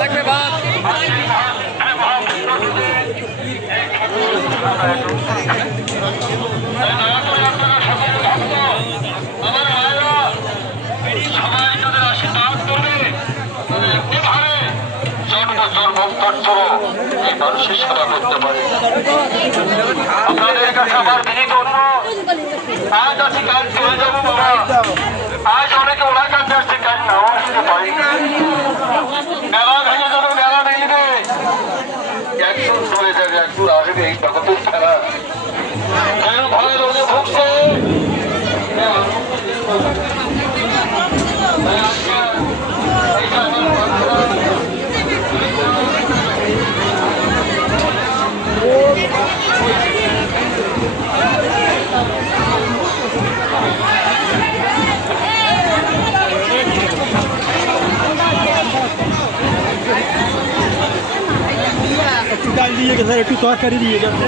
লাগবে ভাত মানুষের সেবা করতে পারে। আপনাদের কাছে আমার বিনীত অনুরোধ, আজ আছি কাল চলে যাবো বাবা। আজ অনেকে ওরা কাছে আসছে, কাল নাও আসতে পারি। মেলা ভেঙে যাবে, মেলা মিলবে, একজন চলে যাবে, একজন আসবে। এই জগতের খেলা কেন ভয় রোগে ভুগছে। একটু ডাল দিয়ে গেছে, একটু তরকারি দিয়ে গেছে।